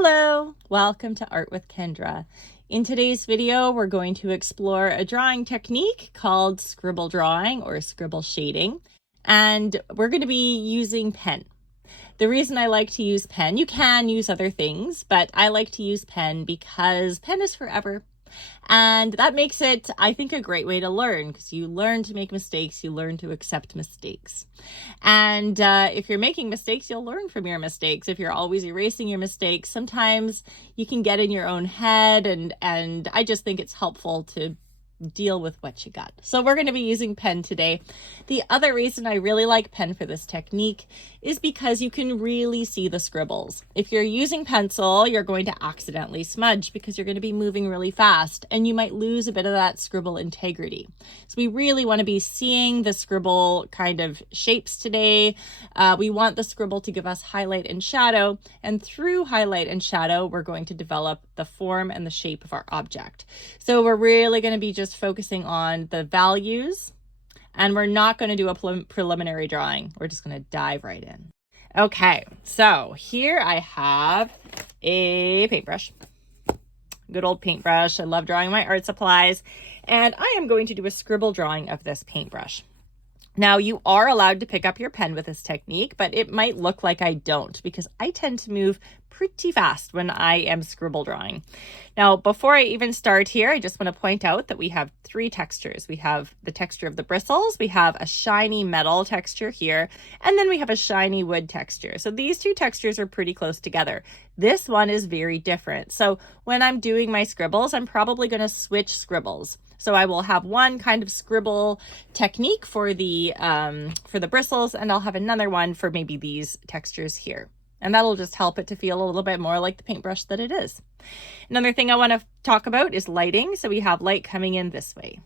Hello, welcome to Art with Kendra. In today's video, we're going to explore a drawing technique called scribble drawing or scribble shading, and we're going to be using pen. The reason I like to use pen, you can use other things, but I like to use pen because pen is forever. And that makes it, I think, a great way to learn because you learn to make mistakes, you learn to accept mistakes. And if you're making mistakes, you'll learn from your mistakes. If you're always erasing your mistakes, sometimes you can get in your own head, and I just think it's helpful to deal with what you got. So we're going to be using pen today. The other reason I really like pen for this technique is because you can really see the scribbles. If you're using pencil, you're going to accidentally smudge because you're going to be moving really fast and you might lose a bit of that scribble integrity. So we really want to be seeing the scribble kind of shapes today. We want the scribble to give us highlight and shadow, and through highlight and shadow, we're going to develop the form and the shape of our object. So we're really going to be just focusing on the values, and we're not going to do a preliminary drawing. We're just going to dive right in. Okay, so here I have a paintbrush. Good old paintbrush. I love drawing my art supplies, and I am going to do a scribble drawing of this paintbrush. Now, you are allowed to pick up your pen with this technique, but it might look like I don't because I tend to move pretty fast when I am scribble drawing. Now, before I even start here, I just want to point out that we have three textures. We have the texture of the bristles, we have a shiny metal texture here, and then we have a shiny wood texture. So these two textures are pretty close together. This one is very different. So when I'm doing my scribbles, I'm probably going to switch scribbles. So I will have one kind of scribble technique for the bristles, and I'll have another one for maybe these textures here. And that'll just help it to feel a little bit more like the paintbrush that it is. Another thing I want to talk about is lighting. So we have light coming in this way.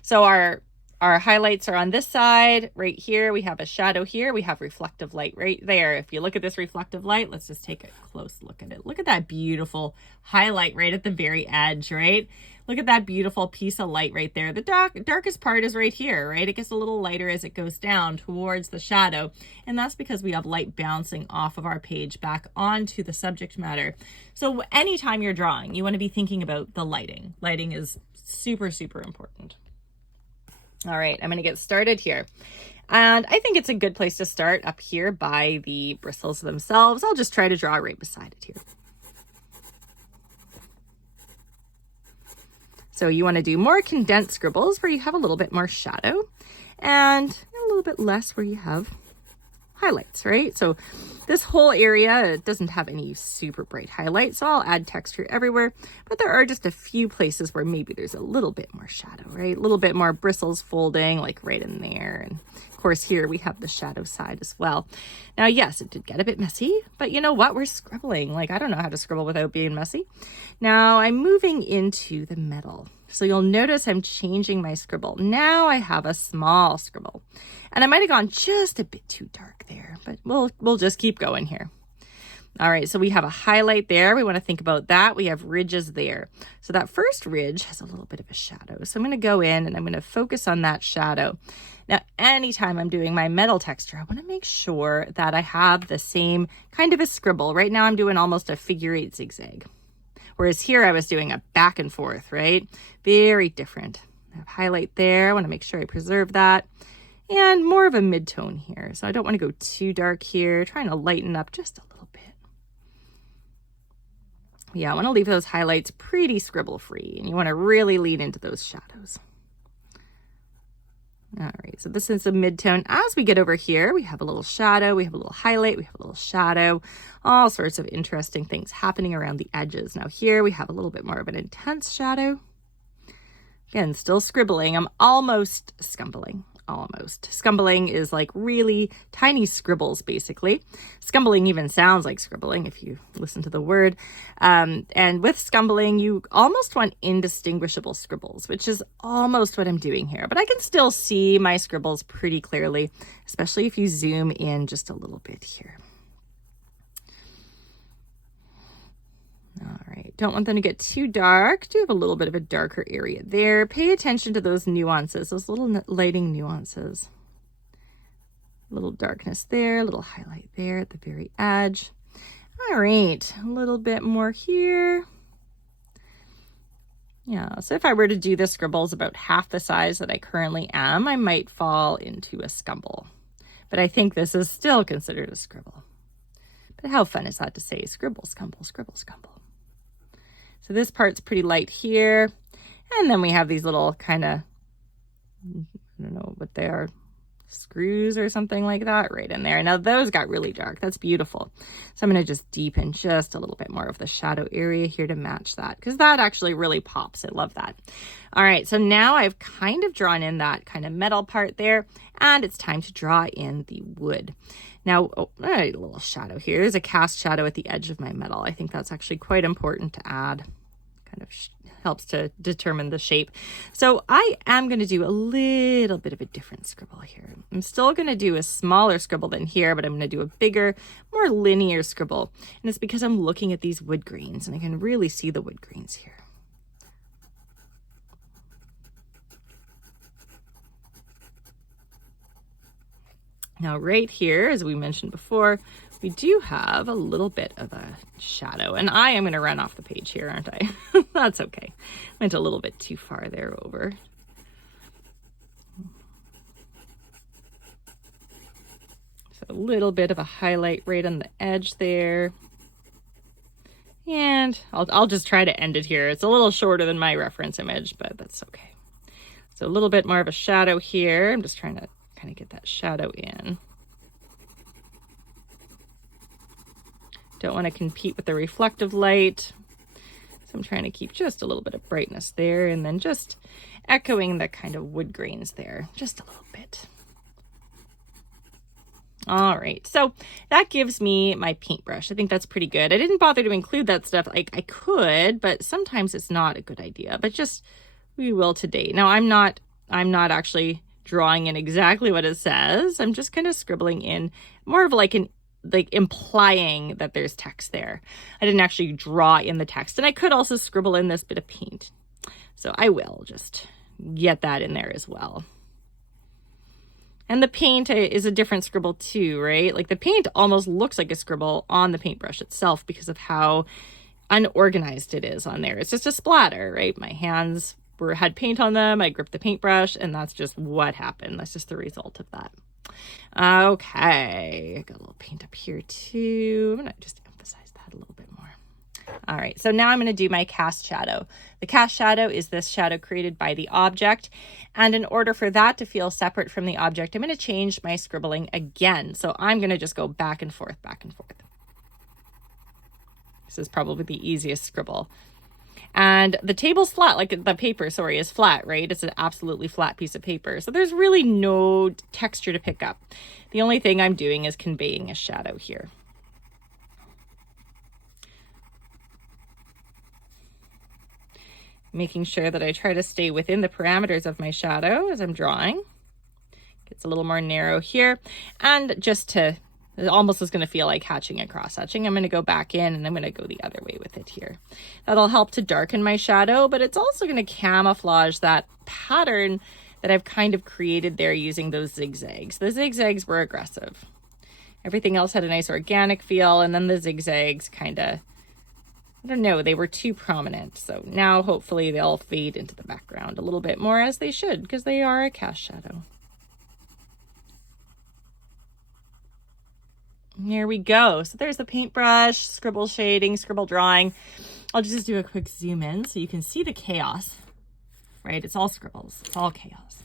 So our highlights are on this side. Right here, we have a shadow here. We have reflective light right there. If you look at this reflective light, let's just take a close look at it. Look at that beautiful highlight right at the very edge, right? Look at that beautiful piece of light right there. The darkest part is right here, right? It gets a little lighter as it goes down towards the shadow. And that's because we have light bouncing off of our page back onto the subject matter. So anytime you're drawing, you want to be thinking about the lighting. Lighting is super, super important. All right, I'm going to get started here. And I think it's a good place to start up here by the bristles themselves. I'll just try to draw right beside it here. So you want to do more condensed scribbles where you have a little bit more shadow and a little bit less where you have highlights, right? So this whole area doesn't have any super bright highlights, so I'll add texture everywhere, but there are just a few places where maybe there's a little bit more shadow, right? A little bit more bristles folding, like right in there. And of course here we have the shadow side as well. Now, yes, it did get a bit messy, but you know what? We're scribbling. Like, I don't know how to scribble without being messy. Now I'm moving into the metal. So you'll notice I'm changing my scribble. Now I have a small scribble. And I might have gone just a bit too dark there, but we'll just keep going here. All right, so we have a highlight there. We want to think about that. We have ridges there. So that first ridge has a little bit of a shadow. So I'm going to go in and I'm going to focus on that shadow. Now, anytime I'm doing my metal texture, I want to make sure that I have the same kind of a scribble. Right now I'm doing almost a figure 8 zigzag. Whereas here I was doing a back and forth, right? Very different. I have highlight there. I want to make sure I preserve that. And more of a mid-tone here. So I don't want to go too dark here. Trying to lighten up just a little bit. Yeah, I want to leave those highlights pretty scribble free. And you want to really lean into those shadows. All right, so this is a mid-tone. As we get over here, we have a little shadow, we have a little highlight, we have a little shadow, all sorts of interesting things happening around the edges. Now here we have a little bit more of an intense shadow. Again, still scribbling. I'm almost scumbling. Almost. Scumbling is like really tiny scribbles, basically. Scumbling even sounds like scribbling if you listen to the word. And with scumbling, you almost want indistinguishable scribbles, which is almost what I'm doing here. But I can still see my scribbles pretty clearly, especially if you zoom in just a little bit here. All right, don't want them to get too dark. Do have a little bit of a darker area there. Pay attention to those nuances, those little lighting nuances. A little darkness there, a little highlight there at the very edge. All right, a little bit more here. Yeah, so if I were to do the scribbles about half the size that I currently am, I might fall into a scumble. But I think this is still considered a scribble. But how fun is that to say? Scribble, scumble, scribble, scumble. So this part's pretty light here. And then we have these little kind of, I don't know what they are, screws or something like that right in there. Now those got really dark. That's beautiful. So I'm going to just deepen just a little bit more of the shadow area here to match that, because that actually really pops. I love that. All right, so now I've kind of drawn in that kind of metal part there, and it's time to draw in the wood. Now, a little shadow here. There's a cast shadow at the edge of my metal. I think that's actually quite important to add. Kind of helps to determine the shape. So I am going to do a little bit of a different scribble here. I'm still going to do a smaller scribble than here, but I'm going to do a bigger, more linear scribble. And it's because I'm looking at these wood grains, and I can really see the wood grains here. Now right here, as we mentioned before, we do have a little bit of a shadow, and I am going to run off the page here, aren't I? That's okay. Went a little bit too far there over. So a little bit of a highlight right on the edge there. And I'll just try to end it here. It's a little shorter than my reference image, but that's okay. So a little bit more of a shadow here. I'm just trying to kind of get that shadow in. Don't want to compete with the reflective light. So I'm trying to keep just a little bit of brightness there, and then just echoing the kind of wood grains there, just a little bit. All right, so that gives me my paintbrush. I think that's pretty good. I didn't bother to include that stuff. I could, but sometimes it's not a good idea, but just we will today. Now I'm not actually drawing in exactly what it says. I'm just kind of scribbling in more of like implying that there's text there. I didn't actually draw in the text, and I could also scribble in this bit of paint. So I will just get that in there as well. And the paint is a different scribble too, right? Like the paint almost looks like a scribble on the paintbrush itself because of how unorganized it is on there. It's just a splatter, right? My hands had paint on them. I gripped the paintbrush, and that's just what happened. That's just the result of that. Okay, got a little paint up here too. I'm gonna just emphasize that a little bit more. All right, so now I'm going to do my cast shadow. The cast shadow is this shadow created by the object. And in order for that to feel separate from the object, I'm going to change my scribbling again. So I'm going to just go back and forth, back and forth. This is probably the easiest scribble. And the table's flat, like the paper, sorry, is flat, right? It's an absolutely flat piece of paper. So there's really no texture to pick up. The only thing I'm doing is conveying a shadow here. Making sure that I try to stay within the parameters of my shadow as I'm drawing. Gets a little more narrow here. And just to, it almost is going to feel like hatching and cross hatching. I'm going to go back in, and I'm going to go the other way with it here. That'll help to darken my shadow, but it's also going to camouflage that pattern that I've kind of created there using those zigzags. The zigzags were aggressive. Everything else had a nice organic feel, and then the zigzags kind of, I don't know, they were too prominent. So now hopefully they'll fade into the background a little bit more, as they should, because they are a cast shadow. There we go. So there's the paintbrush, scribble shading, scribble drawing. I'll just do a quick zoom in so you can see the chaos, right? It's all scribbles, it's all chaos.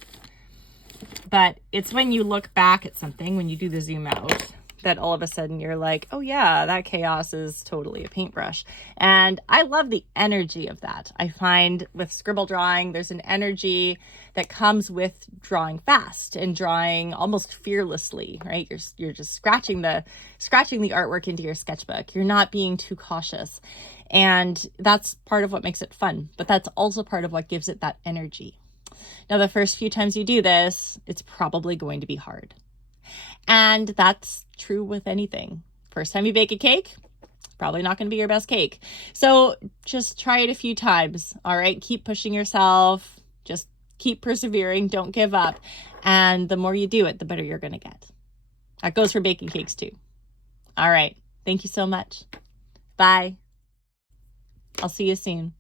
But it's when you look back at something, when you do the zoom out, that all of a sudden you're like, oh yeah, that chaos is totally a paintbrush. And I love the energy of that. I find with scribble drawing, there's an energy that comes with drawing fast and drawing almost fearlessly, right? You're just scratching the artwork into your sketchbook. You're not being too cautious. And that's part of what makes it fun, but that's also part of what gives it that energy. Now, the first few times you do this, it's probably going to be hard. And that's true with anything. First time you bake a cake, probably not going to be your best cake. So just try it a few times. All right. Keep pushing yourself. Just keep persevering. Don't give up. And the more you do it, the better you're going to get. That goes for baking cakes too. All right. Thank you so much. Bye. I'll see you soon.